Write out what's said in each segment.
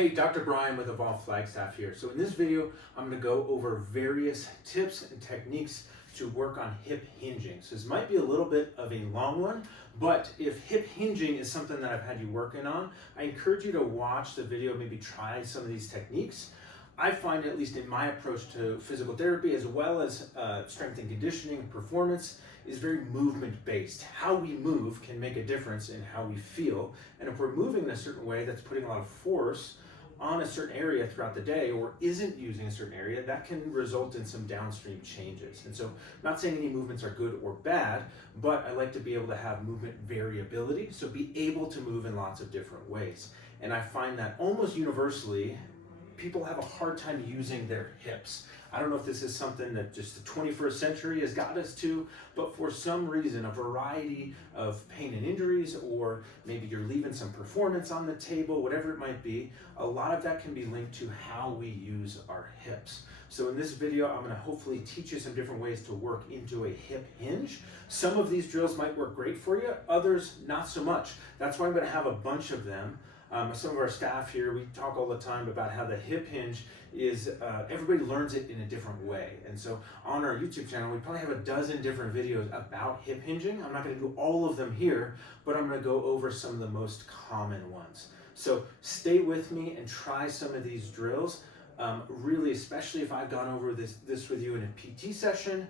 Hey, Dr. Brian with Evolve Flagstaff here. So in this video, I'm going to go over various tips and techniques to work on hip hinging. So this might be a little bit of a long one, but if hip hinging is something that I've had you working on, I encourage you to watch the video, maybe try some of these techniques. I find, at least in my approach to physical therapy, as well as strength and conditioning, performance, is very movement based. How we move can make a difference in how we feel. And if we're moving in a certain way that's putting a lot of force on a certain area throughout the day or isn't using a certain area, that can result in some downstream changes. And so I'm not saying any movements are good or bad, but I like to be able to have movement variability, so be able to move in lots of different ways. And I find that almost universally, people have a hard time using their hips. I don't know if this is something that just the 21st century has got us to, but for some reason, a variety of pain and injuries, or maybe you're leaving some performance on the table, whatever it might be, a lot of that can be linked to how we use our hips. So in this video, I'm going to hopefully teach you some different ways to work into a hip hinge. Some of these drills might work great for you, others not so much. That's why I'm going to have a bunch of them. Some of our staff here, we talk all the time about how the hip hinge is, everybody learns it in a different way. And so on our YouTube channel, we probably have a dozen different videos about hip hinging. I'm not going to do all of them here, but I'm going to go over some of the most common ones. So stay with me and try some of these drills. Really, especially if I've gone over this with you in a PT session,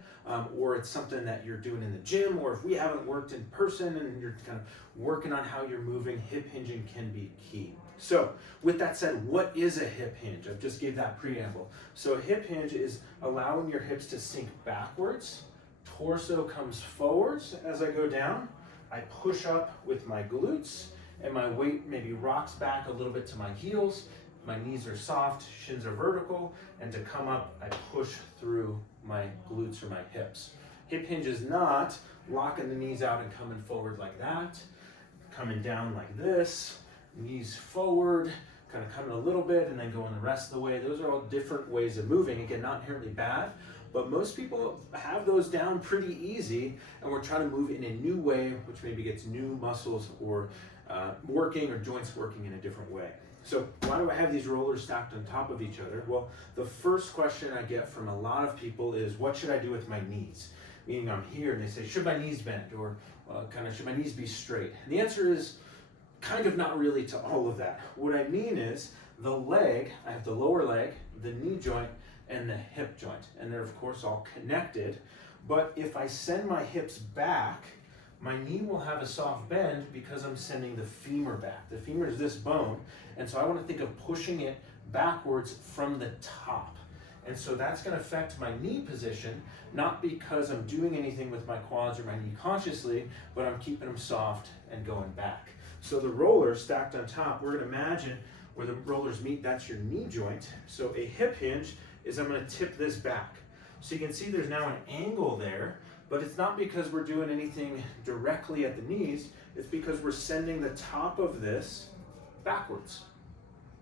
or it's something that you're doing in the gym, or if we haven't worked in person and you're kind of working on how you're moving, hip hinging can be key. So with that said, what is a hip hinge? I've just gave that preamble. So a hip hinge is allowing your hips to sink backwards, torso comes forwards as I go down, I push up with my glutes, and my weight maybe rocks back a little bit to my heels. My knees are soft, shins are vertical, and to come up, I push through my glutes or my hips. Hip hinge is not locking the knees out and coming forward like that, coming down like this, knees forward, kind of coming a little bit and then going the rest of the way. Those are all different ways of moving. Again, not inherently bad, but most people have those down pretty easy, and we're trying to move in a new way, which maybe gets new muscles or working or joints working in a different way. So why do I have these rollers stacked on top of each other? Well, the first question I get from a lot of people is, what should I do with my knees? Meaning I'm here and they say, should my knees bend, or should my knees be straight? And the answer is kind of not really to all of that. What I mean is the leg, I have the lower leg, the knee joint, and the hip joint. And they're of course all connected. But if I send my hips back, my knee will have a soft bend because I'm sending the femur back. The femur is this bone, and so I want to think of pushing it backwards from the top. And so that's going to affect my knee position, not because I'm doing anything with my quads or my knee consciously, but I'm keeping them soft and going back. So the rollers stacked on top, we're going to imagine where the rollers meet, that's your knee joint. So a hip hinge is I'm going to tip this back. So you can see there's now an angle there, but it's not because we're doing anything directly at the knees, it's because we're sending the top of this backwards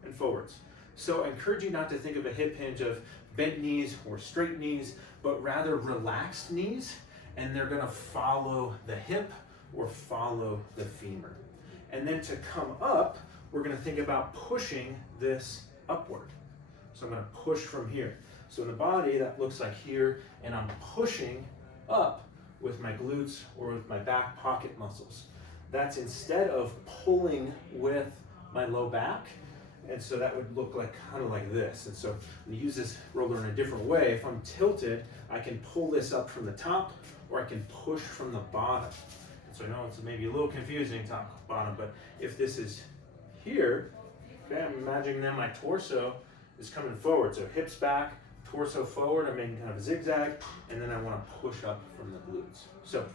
and forwards. So I encourage you not to think of a hip hinge of bent knees or straight knees, but rather relaxed knees, and they're gonna follow the hip or follow the femur. And then to come up, we're gonna think about pushing this upward. So I'm gonna push from here. So in the body, that looks like here, and I'm pushing up with my glutes or with my back pocket muscles. That's instead of pulling with my low back, and so that would look like kind of like this. And so I'm gonna use this roller in a different way. If I'm tilted, I can pull this up from the top, or I can push from the bottom. And so I know it's maybe a little confusing top, bottom, but if this is here, okay, I'm imagining then my torso is coming forward. So hips back, torso forward, I'm making kind of a zigzag, and then I want to push up from the glutes. So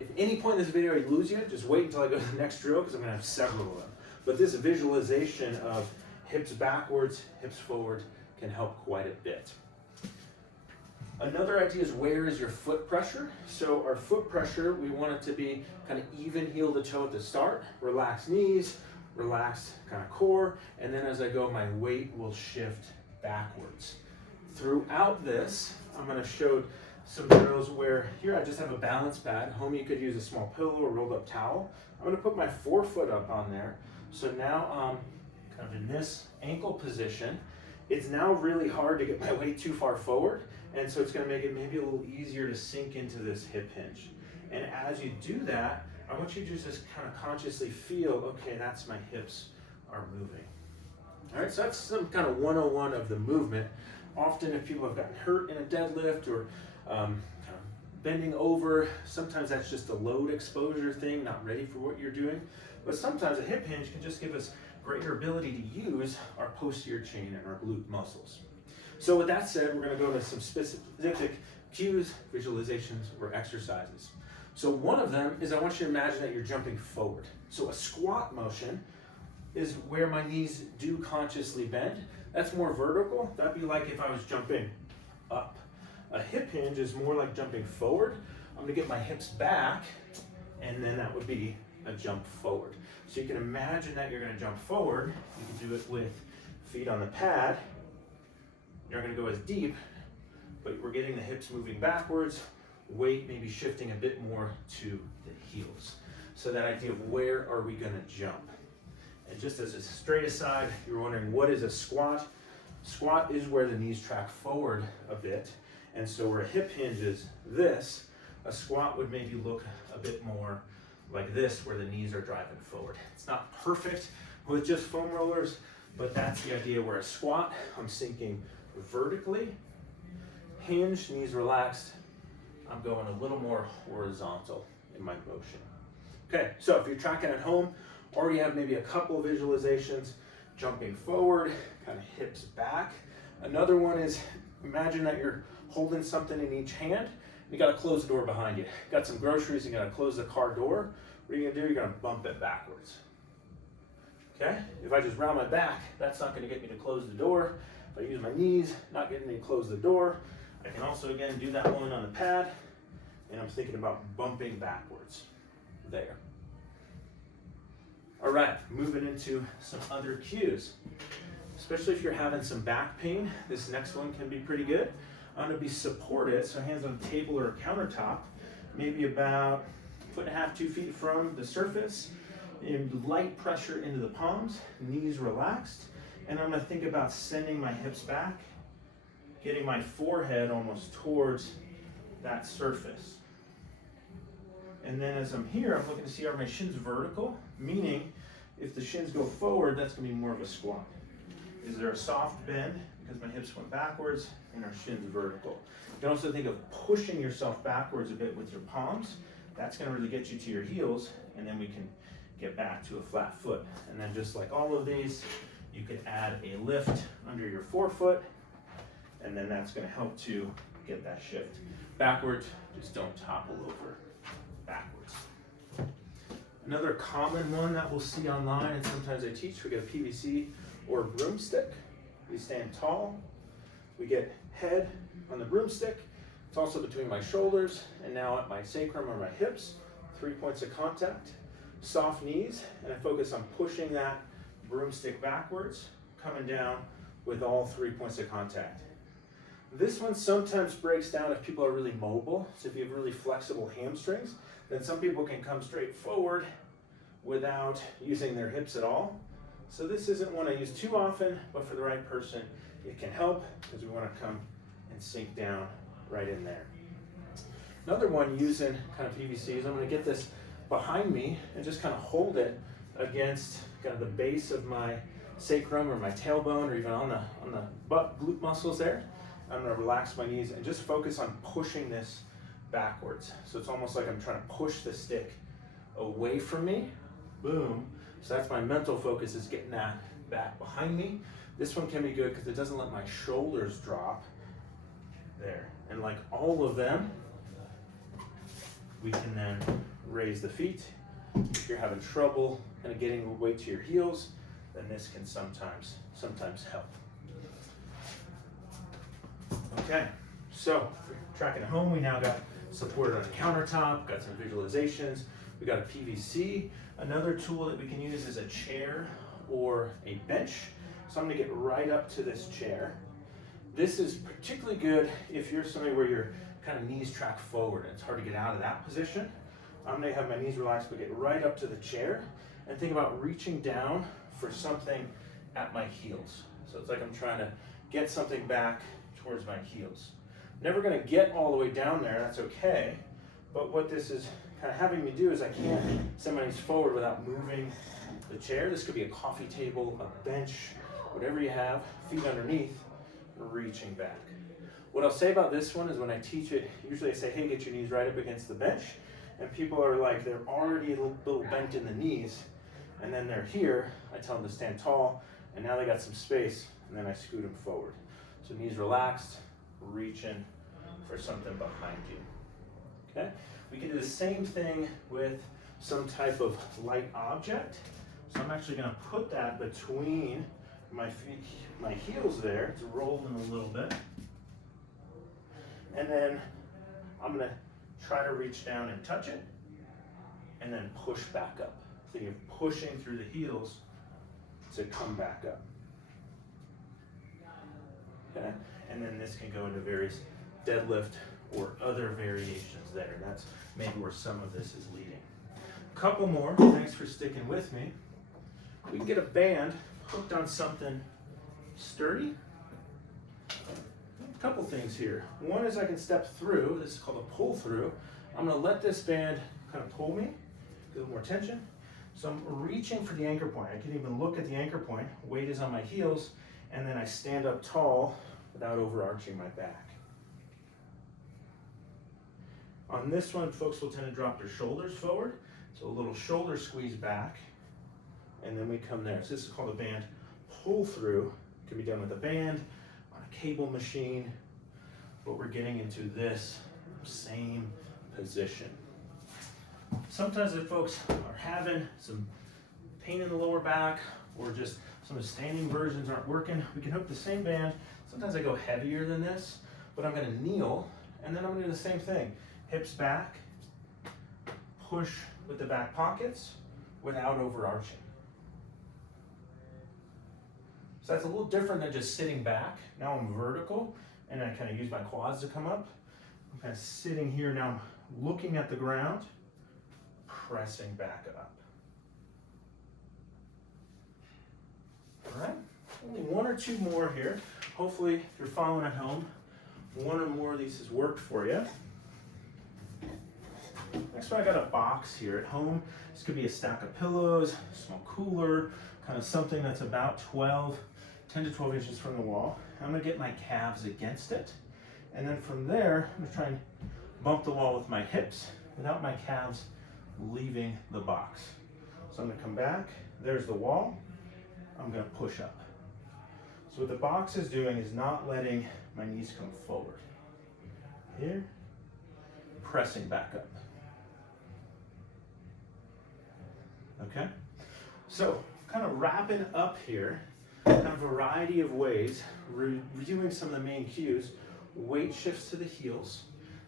if at any point in this video I lose you, just wait until I go to the next drill, because I'm going to have several of them. But this visualization of hips backwards, hips forward can help quite a bit. Another idea is, where is your foot pressure? So our foot pressure, we want it to be kind of even heel to toe at the start, relaxed knees, relaxed kind of core, and then as I go, my weight will shift backwards. Throughout this, I'm going to show some drills where here I just have a balance pad. Home, you could use a small pillow or rolled up towel. I'm going to put my forefoot up on there. So now I'm kind of in this ankle position, it's now really hard to get my weight too far forward, and so it's going to make it maybe a little easier to sink into this hip hinge. And as you do that, I want you to just kind of consciously feel, okay, that's my hips are moving. All right, so that's some kind of 101 of the movement. Often if people have gotten hurt in a deadlift or kind of bending over, sometimes that's just a load exposure thing, not ready for what you're doing. But sometimes a hip hinge can just give us greater ability to use our posterior chain and our glute muscles. So with that said, we're going to go to some specific cues, visualizations, or exercises. So one of them is I want you to imagine that you're jumping forward. So a squat motion is where my knees do consciously bend. That's more vertical. That'd be like if I was jumping up. A hip hinge is more like jumping forward. I'm gonna get my hips back, and then that would be a jump forward. So you can imagine that you're gonna jump forward. You can do it with feet on the pad. You're not gonna go as deep, but we're getting the hips moving backwards, weight maybe shifting a bit more to the heels. So that idea of where are we gonna jump? And just as a straight aside, you're wondering what is a squat? Squat is where the knees track forward a bit. And so where a hip hinge is this, a squat would maybe look a bit more like this, where the knees are driving forward. It's not perfect with just foam rollers, but that's the idea. Where a squat, I'm sinking vertically, hinge, knees relaxed, I'm going a little more horizontal in my motion. Okay, so if you're tracking at home, or you have maybe a couple visualizations, jumping forward, kind of hips back. Another one is, imagine that you're holding something in each hand. You gotta close the door behind you. Got some groceries, you gotta close the car door. What are you gonna do? You're gonna bump it backwards. Okay, if I just round my back, that's not gonna get me to close the door. If I use my knees, not getting me to close the door. I can also, again, do that one on the pad, and I'm thinking about bumping backwards there. All right, moving into some other cues. Especially if you're having some back pain, this next one can be pretty good. I'm gonna be supported, so hands on the table or a countertop, maybe about 1.5 to 2 feet from the surface, and light pressure into the palms, knees relaxed, and I'm gonna think about sending my hips back, getting my forehead almost towards that surface. And then as I'm here, I'm looking to see, are my shins vertical? Meaning, if the shins go forward, that's gonna be more of a squat. Is there a soft bend because my hips went backwards and our shins vertical? You can also think of pushing yourself backwards a bit with your palms. That's gonna really get you to your heels, and then we can get back to a flat foot. And then just like all of these, you could add a lift under your forefoot, and then that's gonna help to get that shift backwards. Just don't topple over backwards. Another common one that we'll see online, and sometimes I teach, we get a PVC or a broomstick. We stand tall, we get head on the broomstick. It's also between my shoulders and now at my sacrum or my hips, 3 points of contact. Soft knees, and I focus on pushing that broomstick backwards, coming down with all 3 points of contact. This one sometimes breaks down if people are really mobile. So if you have really flexible hamstrings, then some people can come straight forward without using their hips at all. So this isn't one I use too often, but for the right person, it can help because we want to come and sink down right in there. Another one using kind of PVC is I'm going to get this behind me and just kind of hold it against kind of the base of my sacrum or my tailbone, or even on the butt glute muscles there. I'm going to relax my knees and just focus on pushing this backwards. So it's almost like I'm trying to push the stick away from me. Boom. So that's my mental focus, is getting that back behind me. This one can be good because it doesn't let my shoulders drop there. And like all of them, we can then raise the feet. If you're having trouble kind of getting weight to your heels, then this can sometimes help. Okay, so if you're tracking at home, we now got supported on a countertop, got some visualizations, we got a PVC. Another tool that we can use is a chair or a bench. So I'm gonna get right up to this chair. This is particularly good if you're somebody where your kind of knees track forward and it's hard to get out of that position. I'm gonna have my knees relaxed, but get right up to the chair and think about reaching down for something at my heels. So it's like I'm trying to get something back towards my heels. Never gonna get all the way down there, that's okay. But what this is kind of having me do is I can't send my knees forward without moving the chair. This could be a coffee table, a bench, whatever you have, feet underneath, reaching back. What I'll say about this one is when I teach it, usually I say, hey, get your knees right up against the bench. And people are like, they're already a little bent in the knees. And then they're here, I tell them to stand tall, and now they got some space, and then I scoot them forward. So knees relaxed, reaching for something behind you. Okay? We can do the same thing with some type of light object. So I'm actually gonna put that between my feet, my heels there to roll them a little bit. And then I'm gonna try to reach down and touch it, and then push back up. So you're pushing through the heels to come back up. Okay? And then this can go into various deadlift or other variations there. That's maybe where some of this is leading. A couple more, thanks for sticking with me. We can get a band hooked on something sturdy. A couple things here. One is I can step through, this is called a pull through. I'm gonna let this band kind of pull me, get a little more tension. So I'm reaching for the anchor point. I can even look at the anchor point, weight is on my heels, and then I stand up tall without overarching my back. On this one, folks will tend to drop their shoulders forward, so a little shoulder squeeze back, and then we come there. So this is called a band pull through. It can be done with a band, on a cable machine, but we're getting into this same position. Sometimes if folks are having some pain in the lower back, or just some of the standing versions aren't working, we can hook the same band. Sometimes I go heavier than this, but I'm gonna kneel, and then I'm gonna do the same thing. Hips back, push with the back pockets without overarching. So that's a little different than just sitting back. Now I'm vertical, and I kind of use my quads to come up. I'm kind of sitting here now, looking at the ground, pressing back up. All right, only one or two more here. Hopefully, if you're following at home, one or more of these has worked for you. Next one, I got a box here at home. This could be a stack of pillows, a small cooler, kind of something that's about 10 to 12 inches from the wall. I'm gonna get my calves against it. And then from there, I'm gonna try and bump the wall with my hips without my calves leaving the box. So I'm gonna come back, there's the wall, I'm gonna push up. So what the box is doing is not letting my knees come forward. Here, pressing back up. Okay, so kind of wrapping up here, kind of a variety of ways, reviewing some of the main cues. Weight shifts to the heels.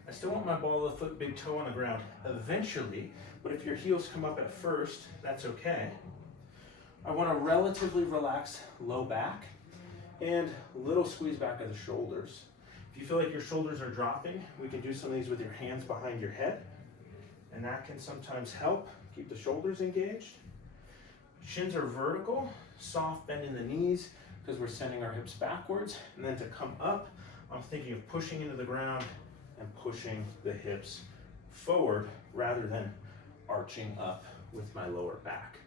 I still want my ball of the foot, big toe on the ground eventually, but if your heels come up at first, that's okay. I want a relatively relaxed low back and a little squeeze back of the shoulders. If you feel like your shoulders are dropping, we can do some of these with your hands behind your head, and that can sometimes help keep the shoulders engaged. Shins are vertical, soft bend in the knees because we're sending our hips backwards. And then to come up, I'm thinking of pushing into the ground and pushing the hips forward rather than arching up with my lower back.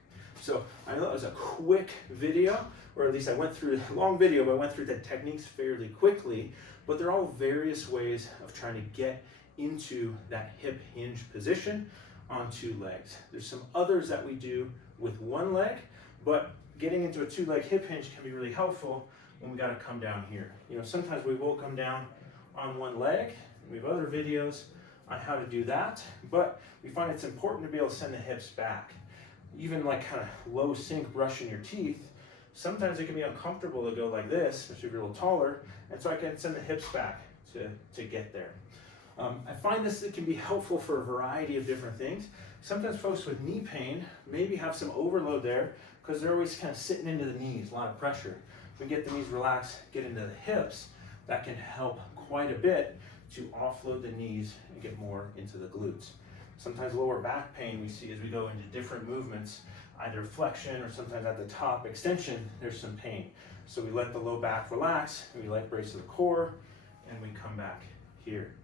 So I know it was a quick video, or at least I went through a long video, but I went through the techniques fairly quickly, but they're all various ways of trying to get into that hip hinge position on two legs. There's some others that we do with one leg, but getting into a two-leg hip hinge can be really helpful when we gotta come down here. You know, sometimes we will come down on one leg. We have other videos on how to do that, but we find it's important to be able to send the hips back. Even like kind of low sink brushing your teeth, sometimes it can be uncomfortable to go like this, especially if you're a little taller, and so I can send the hips back to get there. I find this can be helpful for a variety of different things. Sometimes folks with knee pain maybe have some overload there because they're always kind of sitting into the knees, a lot of pressure. If we get the knees relaxed, get into the hips, that can help quite a bit to offload the knees and get more into the glutes. Sometimes lower back pain we see as we go into different movements. either flexion or sometimes at the top extension, there's some pain. So we let the low back relax, and we let brace to the core, and we come back here.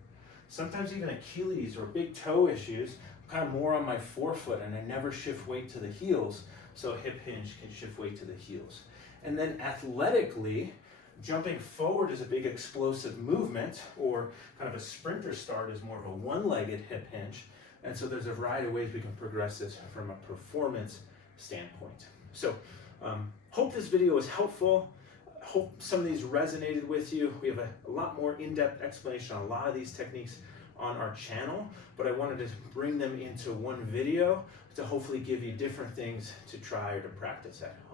Sometimes even Achilles or big toe issues, I'm kind of more on my forefoot and I never shift weight to the heels, so hip hinge can shift weight to the heels. And then athletically, jumping forward is a big explosive movement, or kind of a sprinter start is more of a one-legged hip hinge. And so there's a variety of ways we can progress this from a performance standpoint. So hope this video was helpful. Hope some of these resonated with you. We have a lot more in-depth explanation on a lot of these techniques on our channel, but I wanted to bring them into one video to hopefully give you different things to try or to practice at home.